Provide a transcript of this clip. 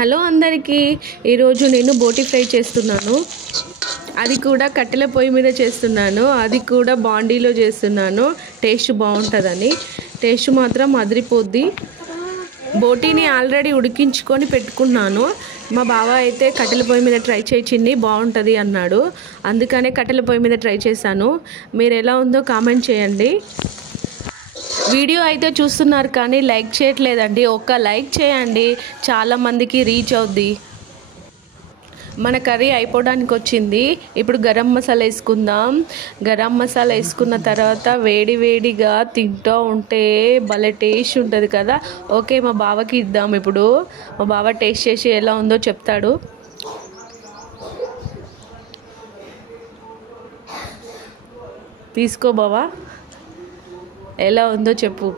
Hello అందరికీ, ఈరోజు నేను బోటి ఫ్రై చేస్తున్నాను. అది కూడా కట్టెల పొయ్యి మీద చేస్తున్నాను. అది కూడా బాండీలో చేస్తున్నాను. టేస్ట్ బాగుంటుందని. టేస్ట్ మాత్రం అదిరిపోద్ది. బోటీని ఆల్రెడీ ఉడికించుకొని పెట్టుకున్నాను. మా బావ అయితే కట్టెల పొయ్యి మీద ట్రై చేయించింది, బాగుంటుంది అన్నాడు. అందుకనే కట్టెల పొయ్యి మీద ట్రై చేశాను. మీరు ఎలా ఉందో కామెంట్ చేయండి. వీడియో అయితే చూస్తున్నారు కానీ లైక్ చేయట్లేదండి. ఒక్క లైక్ చేయండి, చాలామందికి రీచ్ అవుద్ది. మన కర్రీ అయిపోవడానికి వచ్చింది. ఇప్పుడు గరం మసాలా వేసుకుందాం. గరం మసాలా వేసుకున్న తర్వాత వేడి వేడిగా తింటూ ఉంటే భలే టేస్ట్ ఉంటుంది కదా. ఓకే, మా బావకి ఇద్దాం. ఇప్పుడు మా బావ టేస్ట్ చేసి ఎలా ఉందో చెప్తాడు. తీసుకో బావా, ఎలా ఉందో చెప్పు.